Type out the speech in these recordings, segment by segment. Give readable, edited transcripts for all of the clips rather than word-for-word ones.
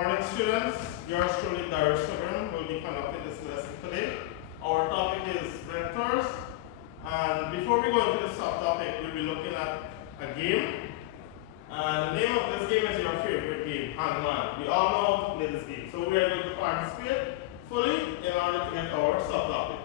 Morning students, yours truly Darius Sugrum will be conducting this lesson today. Our topic is vectors, and before we go into the subtopic, we'll be looking at a game. And the name of this game is your favorite game, Hangman. We all know how to play this game, so we are going to participate fully in order to get our subtopic.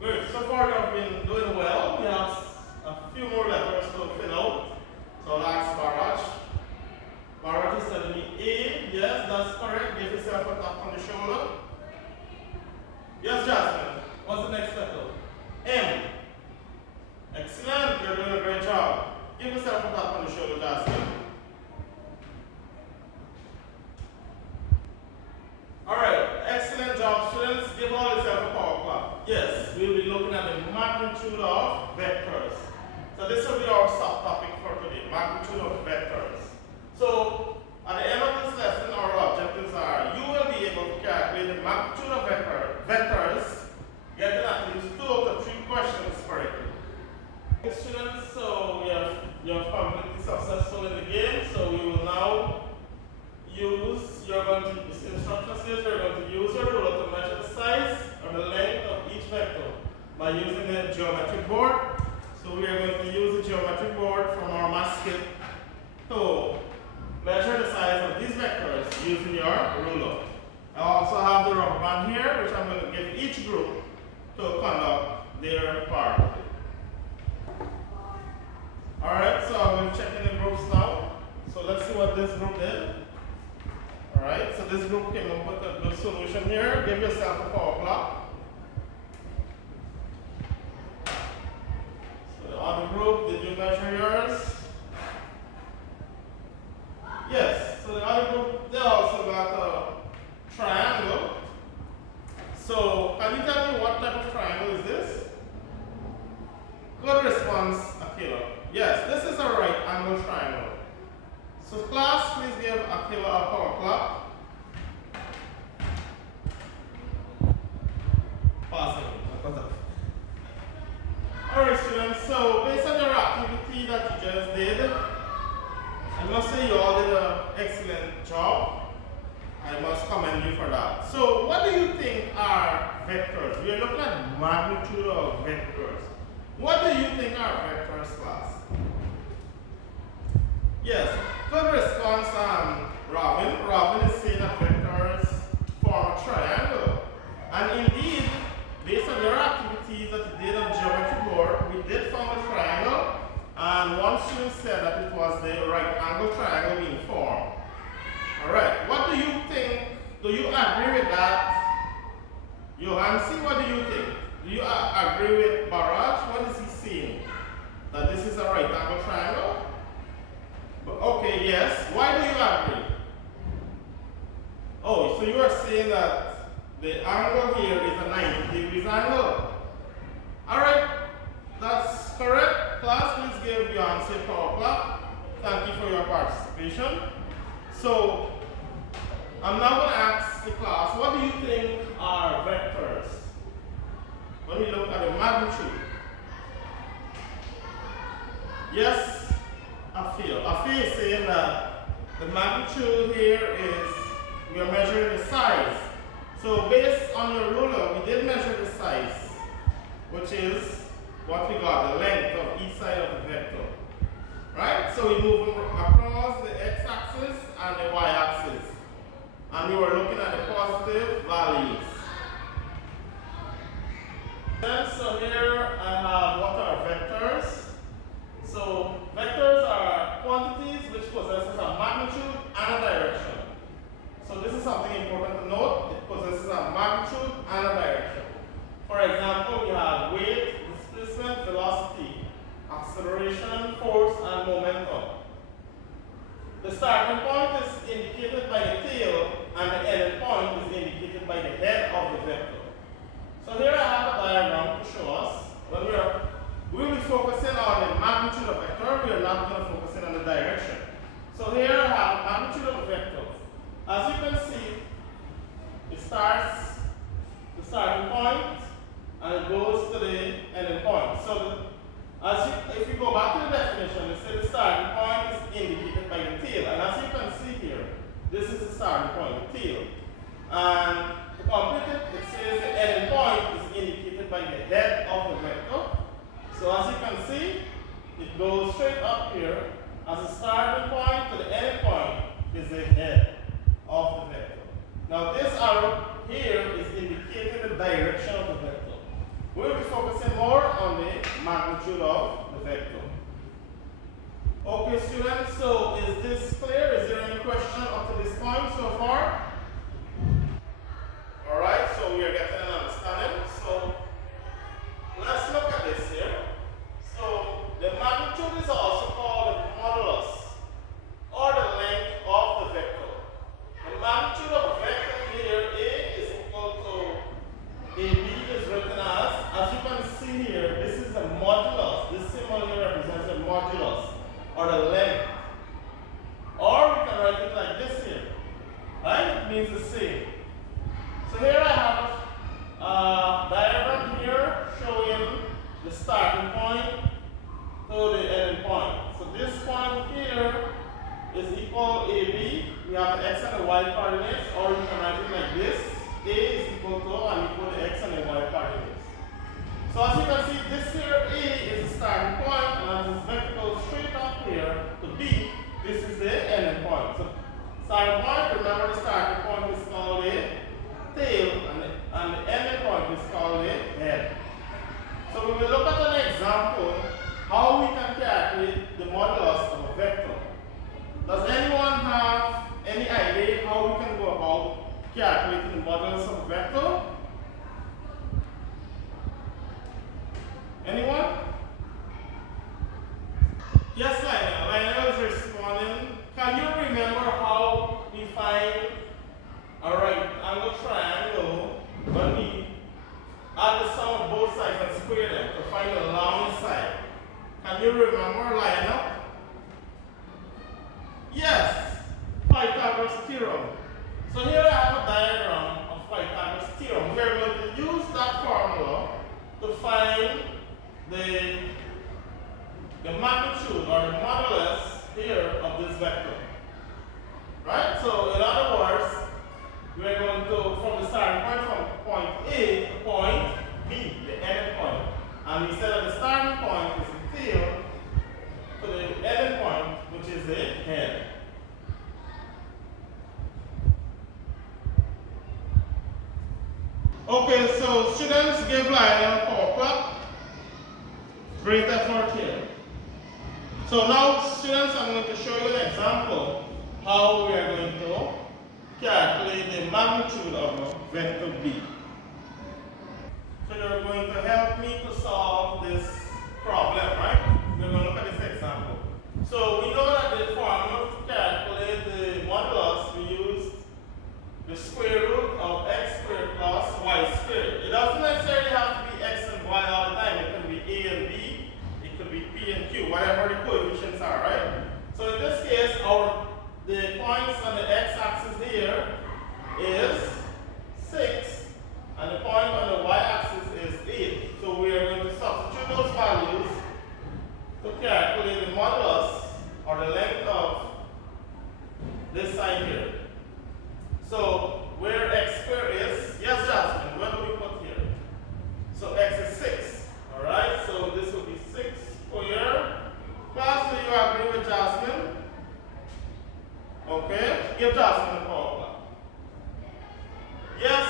Good. So far you have been doing well. We have a few more letters to fill out. So I'll ask Baraj. Baraj is telling me A. Yes, that's correct. Give yourself a tap on the shoulder. Yes, Jasmine. What's the next letter? M. Excellent. You're doing a great job. Give yourself a tap on the shoulder, Jasmine. Alright, excellent job, students. Give all yourself a power clap. Yes, we'll be looking at the magnitude of vectors. So this will be our subtopic for today, magnitude of vectors. So at the end of this lesson, our objectives are you will be able to calculate the magnitude of vectors, getting at least 2 out of 3 questions correctly. Okay, students, so you have completely successful in the game, so we will now this instruction says you're going to use your ruler to measure the size or the length of each vector by using the geometric board. So we are going to use the geometric board from our math kit to measure the size of these vectors using your ruler. I also have the rubber band here, which I'm going to give each group to conduct their part of it. Alright, so I'm going to check in the groups now. So let's see what this group did. Alright, so this group came up with a good solution here. Give yourself a power clap. So the other group, did you measure yours? Yes, so the other group, they also got a triangle. So can you tell me what type of triangle is this? Good response, Akila. Yes, this is a right angle triangle. So class, please give Akila a power clap. Passing. Alright students, so based on your activity that you just did, I must say you all did an excellent job. I must commend you for that. So what do you think are vectors? We are looking at magnitude of vectors. What do you think are vectors, class? Yes, good response, Robin. Robin is saying that vectors form a triangle. And indeed, based on your activities that you did on geometry board, we did form a triangle. And one student said that it was the right angle triangle being formed. Alright, what do you think? Do you agree with that? Johansi, what do you think? Do you agree with Baraj? What is he saying? That this is a right angle triangle? Okay, yes. Why do you agree? Oh, so you are saying that the angle here is a 90 degrees angle. Alright, that's correct. Class, please give your answer a power clap. Thank you for your participation. So, I'm now going to ask the class, what do you think are vectors? When we look at the magnitude. Yes? Afi is saying that the magnitude here is we are measuring the size. So based on your ruler, we did measure the size, which is what we got, the length of each side of the vector. Right? So we move across the x-axis and the y-axis. And we were looking at the positive values. And so here I have what are vectors. So vectors are quantities which possesses a magnitude and a direction. So this is something important to note. It possesses a magnitude and a direction. For example, we have weight, displacement, velocity, acceleration, force, and momentum. The starting point is indicated by the tail, and the ending point is indicated by the head of the vector. So here I have a diagram to show us. When we will be focusing on the magnitude of vector. We are not going to focus in on the direction. So here I have magnitude of a vector. As you can see, the starting direction of the vector. We'll be focusing more on the magnitude of the vector. Okay, students, so is this clear? Is there any question up to this point so far? Alright, so we are getting an understanding. So let's look at this here. So the magnitude is also called the modulus, or the length of the vector. The magnitude of a vector here, A is equal to AB is written as you can see here, this is the modulus. This symbol here represents the modulus, or the length. Or we can write it like this here. Right? It means the same. So here I have a diagram here showing the starting point to the ending point. So this point here is equal AB. We have the x and the y coordinates, or you can write it like this. A is equal to and equal to x and the y coordinates. So as you can see, this here A is the starting point, and as this vector goes straight up here to B, this is the ending point. So starting point, remember the starting point is called a tail, and the ending point is called a head. So we will look at an example how we can calculate the modulus of a vector. Does anyone have any idea how we can go about calculating the modulus of a vector? Anyone? Yes, Lionel. Lionel is responding. Can you remember how we find a right angle triangle when we add the sum of both sides and square them to find the longest side? Can you remember, Lionel? Yes, Pythagoras theorem. So here I have a diagram of Pythagoras theorem. We are going to use that formula to find the magnitude or the modulus here of this vector. Right? So in other words, we are going to, from the starting point from point A to point B, the ending point. And we said that the starting point is the tail to the ending point, which is the head. Okay, so students, give Lionel a power clap. Great effort here. So now, students, I'm going to show you an example how we are going to calculate the magnitude of a vector B. So you're going to help me to solve this problem, right? We're going to look at this example. So we know that the formula to calculate the modulus, we used the square root of x squared plus y squared. It doesn't necessarily have to be x and y all the time. It can be a and b, it could be p and q, whatever the coefficients are, right? So in this case, the points on the x-axis here is 6, and the point on the y-axis is 8. So we are going to substitute those values to calculate the modulus, or the length of this side here. So where x squared is, yes, Jasmine, what do we put here? So x is 6, all right? So this will be 6 squared. Class, do you agree with Jasmine? Okay, give Jasmine a power clap. Yes,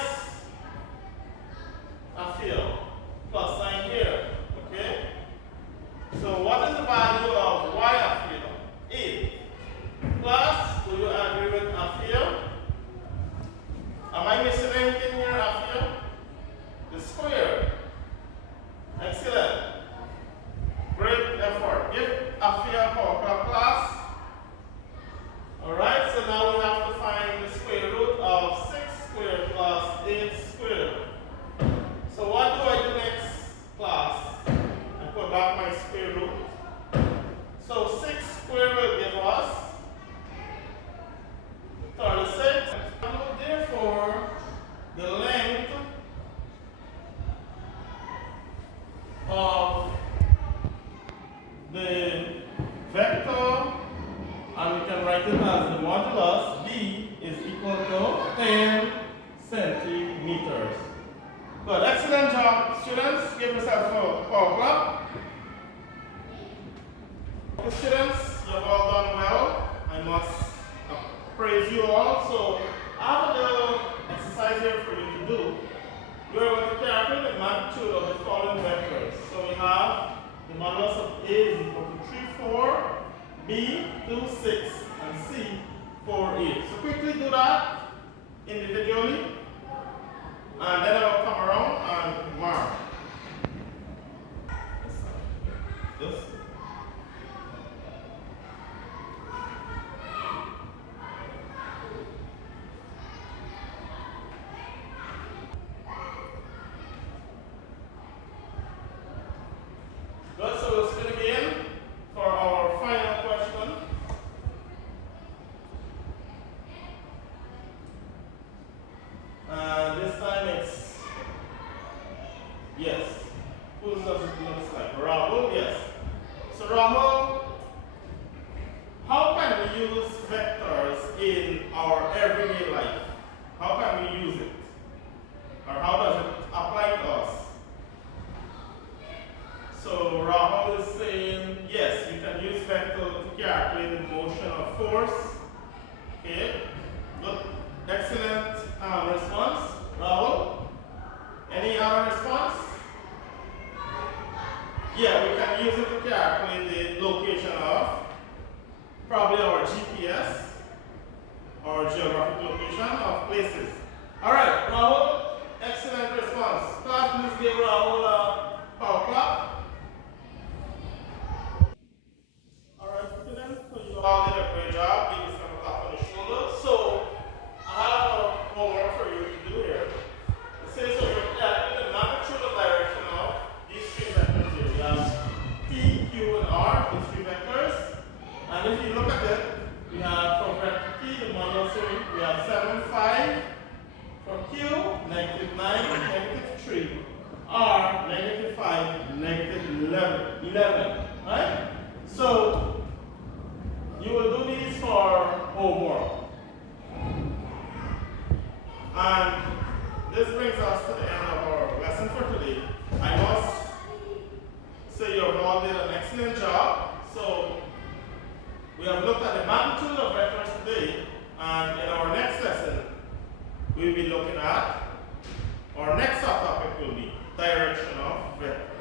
I feel. Plus sign here, okay? So what is the value of y I feel? 8. Class, do you agree with Afia? Am I missing anything here, Afia? The square. Excellent. Great effort. Give Afia a power clap, class. Alright, so now we have to find the square root of 6 squared plus 8 squared. So what do I do next, class? I put back my square root. So 6 squared will give us 36. Therefore, the length of the vector, and we can write it as the modulus B is equal to 10 centimeters. Good, excellent job, students. Give yourself a power clap. Okay, students, you've all done well. I must praise you all. So I have a little exercise here for you to do. We're going to magnitude of the following vectors. So we have the modulus of A is equal to 3, 4, B, 2, 6, and C, 4, 8. So quickly do that individually, and then I'll come around and mark. This. Good, so we'll spin again for our final question. This time it's yes. Who does it look like? Rahul, yes. So Rahul, how can we use vectors in our everyday life? How can we use it? Or how does it apply to us? So Rahul is saying, yes, you can use vector to calculate the motion of force. Okay, good, excellent response. Rahul, any other response? Yeah, we can use it to calculate the location of probably our GPS or geographic location of places. All right, Rahul, excellent response. Class, please give Rahul a power clap. All right, students, so you all did a great job. Give yourself a clap on the shoulder. So I have a homework for you to do here. It says so you're calculating the magnitude of direction of these three vectors here. We have P, Q, and R, these three vectors. And if you look at it, we have for vector P, the modulus here, we have 7, 5. For Q, negative 9, negative 3. R, negative 5, negative 11. Right? So you will do these for homework. And this brings us to the end of our lesson for today. I must say you have all did an excellent job. So we have looked at the magnitude of vectors today, and in our next lesson, we'll be looking at our next subtopic will be direction of vectors.